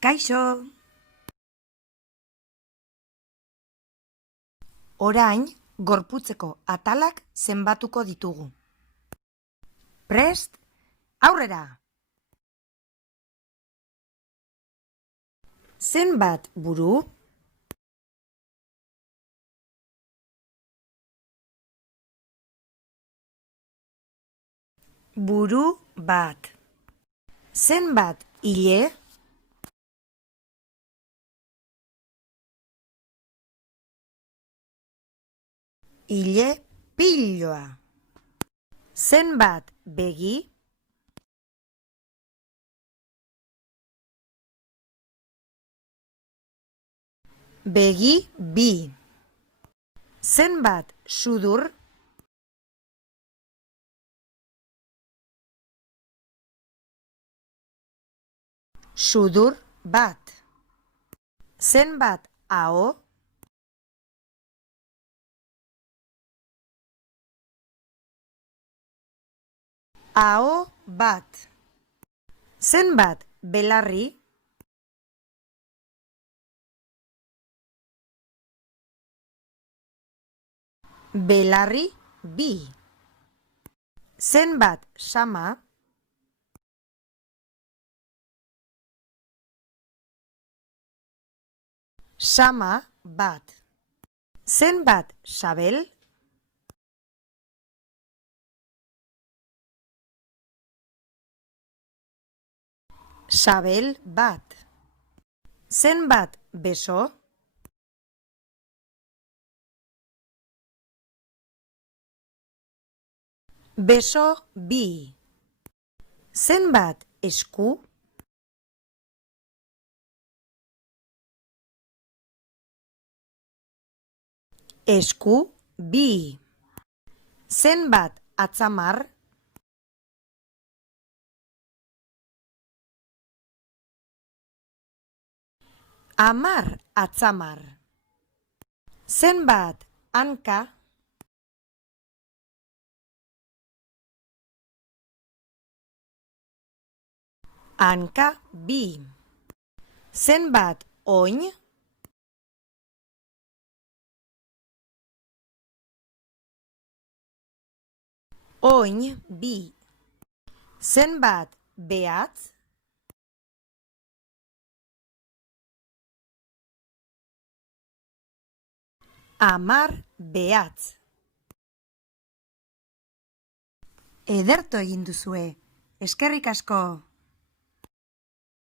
Kaixo! Orain, gorputzeko atalak zenbatuko ditugu. Prest, aurrera! Zenbat buru? Buru bat. Zenbat ile? Ile piloa. Zenbat begi? Begi bi. Zenbat sudur? Sudur bat. Zenbat aho? Aho bat. Zenbat belarri? Belarri bi. Zenbat sama? Sama bat. Zenbat sabel? Sabel bat. Zenbat beso? Beso bi. Zenbat esku? Esku bi. Zenbat atzamar? Hamar atzamar. Zenbat hanka? Hanka bi. Zenbat oin? Oin bi. Zenbat behatz? Hamar behatz. Ederto egin duzue. Eskerrik asko.